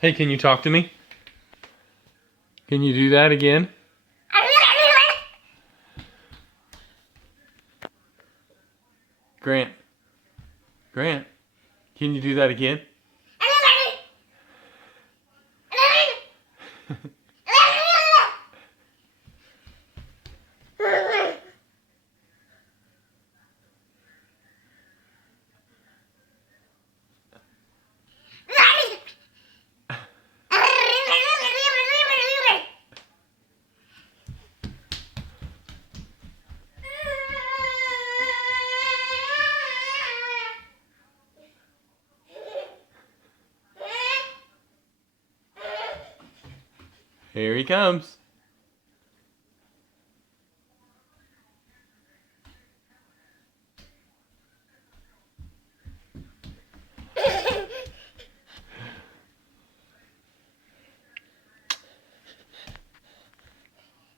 Hey, can you talk to me? Can you do that again? Grant. Grant. Can you do that again? Here he comes.